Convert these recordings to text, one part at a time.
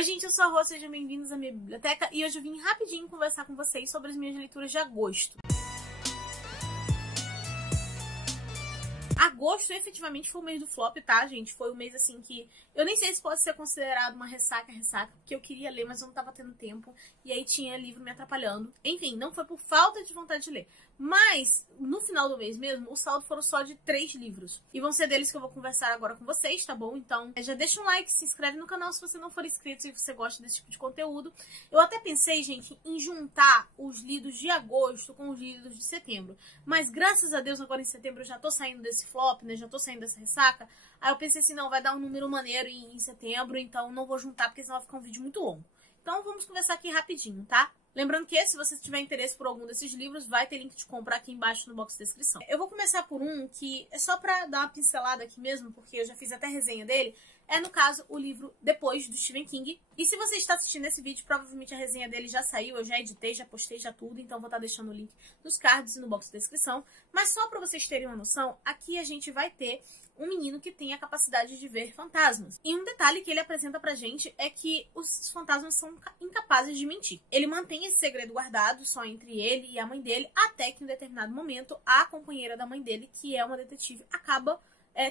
Oi gente, eu sou a Rô, sejam bem-vindos à minha biblioteca e hoje eu vim rapidinho conversar com vocês sobre as minhas leituras de agosto. Agosto efetivamente foi o mês do flop, tá, gente? Foi o mês assim que eu nem sei se pode ser considerado uma ressaca, porque eu queria ler, mas eu não tava tendo tempo e aí tinha livro me atrapalhando. Enfim, não foi por falta de vontade de ler. Mas, no final do mês mesmo, o saldo foram só de 3 livros. E vão ser deles que eu vou conversar agora com vocês, tá bom? Então, já deixa um like, se inscreve no canal se você não for inscrito, se você gosta desse tipo de conteúdo. Eu até pensei, gente, em juntar os lidos de agosto com os lidos de setembro. Mas, graças a Deus, agora em setembro eu já tô saindo desse flop, né? Já tô saindo dessa ressaca. Aí eu pensei assim, não, vai dar um número maneiro em setembro, então não vou juntar, porque senão vai ficar um vídeo muito longo. Então, vamos conversar aqui rapidinho, tá? Lembrando que, se você tiver interesse por algum desses livros, vai ter link de compra aqui embaixo no box de descrição. Eu vou começar por um que é só pra dar uma pincelada aqui mesmo, porque eu já fiz até resenha dele. É, no caso, o livro Depois, do Stephen King. E se você está assistindo esse vídeo, provavelmente a resenha dele já saiu, eu já editei, já postei, já tudo. Então vou estar deixando o link nos cards e no box de descrição. Mas só pra vocês terem uma noção, aqui a gente vai ter um menino que tem a capacidade de ver fantasmas. E um detalhe que ele apresenta pra gente é que os fantasmas são incapazes de mentir. Ele mantém esse segredo guardado só entre ele e a mãe dele, até que em um determinado momento, a companheira da mãe dele, que é uma detetive, acaba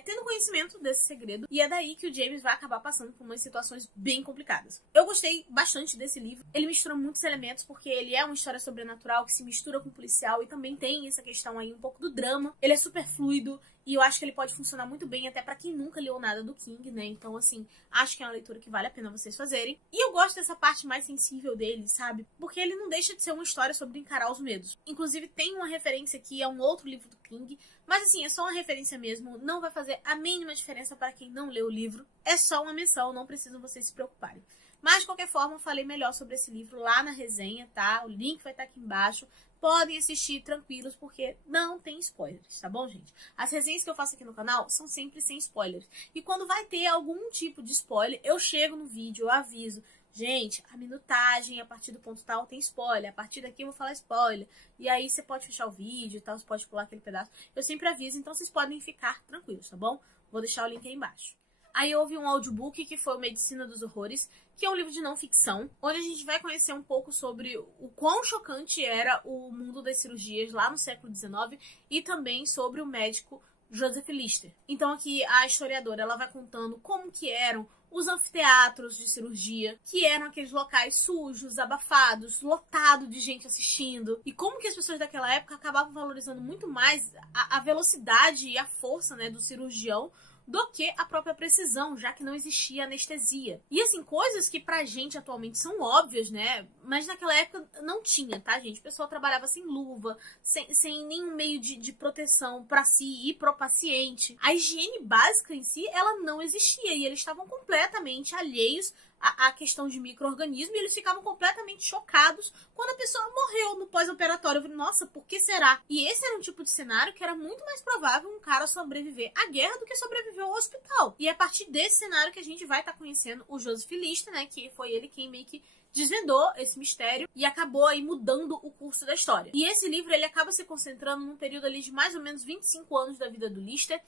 tendo conhecimento desse segredo, e é daí que o James vai acabar passando por umas situações bem complicadas. Eu gostei bastante desse livro. Ele mistura muitos elementos, porque ele é uma história sobrenatural que se mistura com policial, e também tem essa questão aí um pouco do drama. Ele é super fluido, e eu acho que ele pode funcionar muito bem até pra quem nunca leu nada do King, né? Então, assim, acho que é uma leitura que vale a pena vocês fazerem. E eu gosto dessa parte mais sensível dele, sabe? Porque ele não deixa de ser uma história sobre encarar os medos. Inclusive, tem uma referência aqui a um outro livro do King, mas assim, é só uma referência mesmo, não vai fazer a mínima diferença para quem não leu o livro. É só uma menção, não precisam vocês se preocuparem. Mas, de qualquer forma, eu falei melhor sobre esse livro lá na resenha, tá? O link vai estar aqui embaixo. Podem assistir tranquilos, porque não tem spoilers, tá bom, gente? As resenhas que eu faço aqui no canal são sempre sem spoilers. E quando vai ter algum tipo de spoiler, eu chego no vídeo, eu aviso. Gente, a minutagem, a partir do ponto tal, tem spoiler. A partir daqui eu vou falar spoiler. E aí você pode fechar o vídeo e tal, você pode pular aquele pedaço. Eu sempre aviso, então vocês podem ficar tranquilos, tá bom? Vou deixar o link aí embaixo. Aí houve um audiobook que foi o Medicina dos Horrores, que é um livro de não ficção, onde a gente vai conhecer um pouco sobre o quão chocante era o mundo das cirurgias lá no século XIX e também sobre o médico Joseph Lister. Então aqui a historiadora ela vai contando como que eram os anfiteatros de cirurgia, que eram aqueles locais sujos, abafados, lotados de gente assistindo, e como que as pessoas daquela época acabavam valorizando muito mais a velocidade e a força, né, do cirurgião do que a própria precisão, já que não existia anestesia. E assim, coisas que pra gente atualmente são óbvias, né? Mas naquela época não tinha, tá, gente? O pessoal trabalhava sem luva, sem nenhum meio de proteção pra si e pro paciente. A higiene básica em si, ela não existia, e eles estavam completamente alheios a questão de micro-organismo, e eles ficavam completamente chocados quando a pessoa morreu no pós-operatório. Eu falei, nossa, por que será? E esse era um tipo de cenário que era muito mais provável um cara sobreviver à guerra do que sobreviver ao hospital. E é a partir desse cenário que a gente vai estar conhecendo o Joseph Lister, né, que foi ele quem meio que desvendou esse mistério e acabou aí mudando o curso da história. E esse livro, ele acaba se concentrando num período ali de mais ou menos 25 anos da vida do Lister.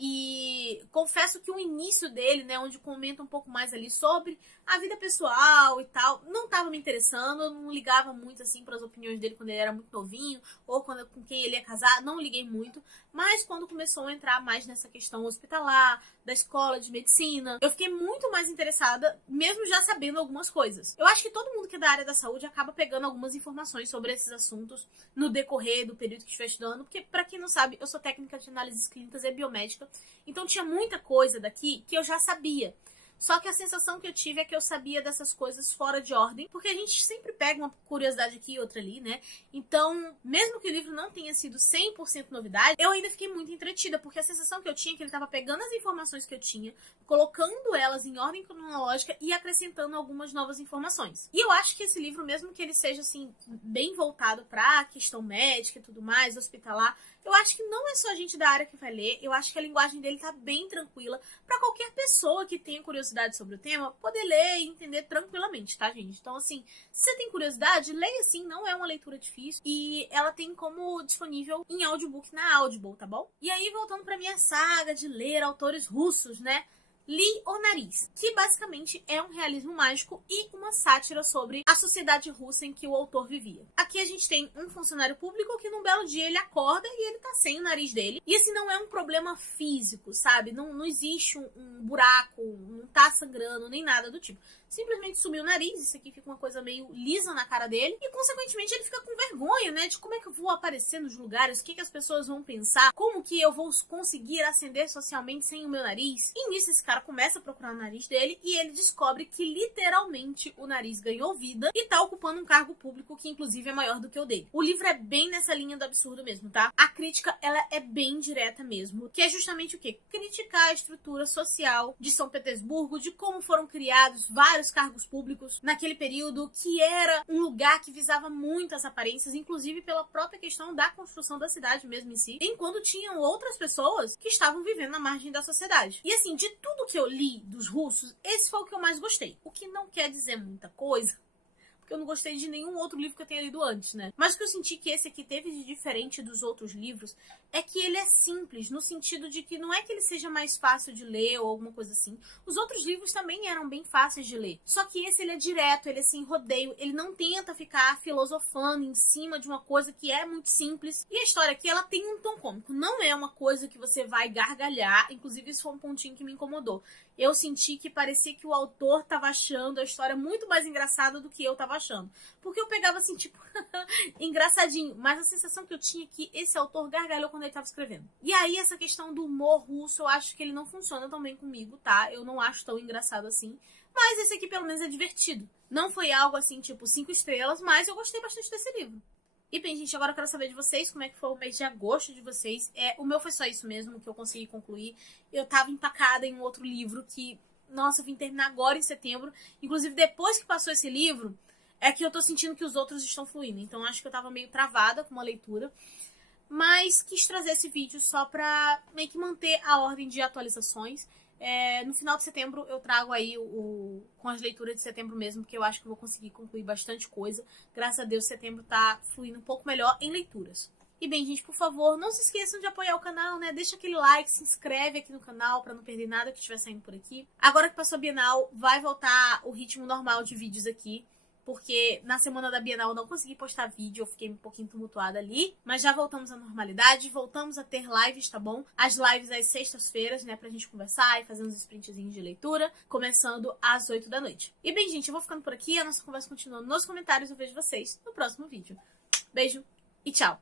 E confesso que o início dele, né, onde comenta um pouco mais ali sobre a vida pessoal e tal, não estava me interessando, eu não ligava muito assim para as opiniões dele quando ele era muito novinho, ou com quem ele ia casar, não liguei muito. Mas quando começou a entrar mais nessa questão hospitalar, da escola de medicina, eu fiquei muito mais interessada, mesmo já sabendo algumas coisas. Eu acho que todo mundo que é da área da saúde acaba pegando algumas informações sobre esses assuntos no decorrer do período que estiver estudando, porque, pra quem não sabe, eu sou técnica de análises clínicas e biomédica, então tinha muita coisa daqui que eu já sabia. Só que a sensação que eu tive é que eu sabia dessas coisas fora de ordem, porque a gente sempre pega uma curiosidade aqui e outra ali, né? Então, mesmo que o livro não tenha sido 100% novidade, eu ainda fiquei muito entretida, porque a sensação que eu tinha é que ele estava pegando as informações que eu tinha, colocando elas em ordem cronológica e acrescentando algumas novas informações. E eu acho que esse livro, mesmo que ele seja, assim, bem voltado pra questão médica e tudo mais, hospitalar, eu acho que não é só gente da área que vai ler, eu acho que a linguagem dele tá bem tranquila pra qualquer pessoa que tenha curiosidade sobre o tema poder ler e entender tranquilamente, tá, gente? Então, assim, se você tem curiosidade, leia sim, não é uma leitura difícil e ela tem como disponível em audiobook na Audible, tá bom? E aí, voltando pra minha saga de ler autores russos, né? Li o Nariz, que basicamente é um realismo mágico e uma sátira sobre a sociedade russa em que o autor vivia. Aqui a gente tem um funcionário público que num belo dia ele acorda e ele tá sem o nariz dele. E assim, não é um problema físico, sabe? Não existe um buraco, não tá sangrando, nem nada do tipo. Simplesmente sumiu o nariz, isso aqui fica uma coisa meio lisa na cara dele. E, consequentemente, ele fica com vergonha, né? De como é que eu vou aparecer nos lugares, o que as pessoas vão pensar, como que eu vou conseguir ascender socialmente sem o meu nariz. E nisso, esse cara começa a procurar o nariz dele e ele descobre que, literalmente, o nariz ganhou vida e tá ocupando um cargo público que, inclusive, é maior do que o dele. O livro é bem nessa linha do absurdo mesmo, tá? A crítica, ela é bem direta mesmo, que é justamente o quê? Criticar a estrutura social de São Petersburgo, de como foram criados vários cargos públicos naquele período, que era um lugar que visava muito as aparências, inclusive pela própria questão da construção da cidade mesmo em si, enquanto tinham outras pessoas que estavam vivendo na margem da sociedade. E assim, de tudo que eu li dos russos, esse foi o que eu mais gostei. O que não quer dizer muita coisa, porque eu não gostei de nenhum outro livro que eu tenha lido antes, né? Mas o que eu senti que esse aqui teve de diferente dos outros livros é que ele é simples, no sentido de que não é que ele seja mais fácil de ler ou alguma coisa assim. Os outros livros também eram bem fáceis de ler. Só que esse, ele é direto, ele é sem rodeio, ele não tenta ficar filosofando em cima de uma coisa que é muito simples. E a história aqui, ela tem um tom cômico. Não é uma coisa que você vai gargalhar, inclusive isso foi um pontinho que me incomodou. Eu senti que parecia que o autor tava achando a história muito mais engraçada do que eu tava achando. Porque eu pegava assim, tipo, engraçadinho. Mas a sensação que eu tinha é que esse autor gargalhou quando ele tava escrevendo. E aí, essa questão do humor russo, eu acho que ele não funciona tão bem comigo, tá? Eu não acho tão engraçado assim. Mas esse aqui, pelo menos, é divertido. Não foi algo assim, tipo, 5 estrelas, mas eu gostei bastante desse livro. E bem, gente, agora eu quero saber de vocês como é que foi o mês de agosto de vocês. O meu foi só isso mesmo que eu consegui concluir. Eu tava empacada em um outro livro que, nossa, eu vim terminar agora em setembro. Inclusive, depois que passou esse livro, é que eu tô sentindo que os outros estão fluindo. Então, acho que eu tava meio travada com uma leitura. Mas quis trazer esse vídeo só pra meio que manter a ordem de atualizações. No final de setembro eu trago aí com as leituras de setembro mesmo, porque eu acho que eu vou conseguir concluir bastante coisa. Graças a Deus, setembro tá fluindo um pouco melhor em leituras. E bem, gente, por favor, não se esqueçam de apoiar o canal, né? Deixa aquele like, se inscreve aqui no canal pra não perder nada que estiver saindo por aqui. Agora que passou a Bienal, vai voltar o ritmo normal de vídeos aqui. Porque na semana da Bienal eu não consegui postar vídeo, eu fiquei um pouquinho tumultuada ali. Mas já voltamos à normalidade, voltamos a ter lives, tá bom? As lives às sextas-feiras, né, pra gente conversar e fazer uns sprintzinhos de leitura, começando às 8 da noite. E bem, gente, eu vou ficando por aqui, a nossa conversa continua nos comentários, eu vejo vocês no próximo vídeo. Beijo e tchau!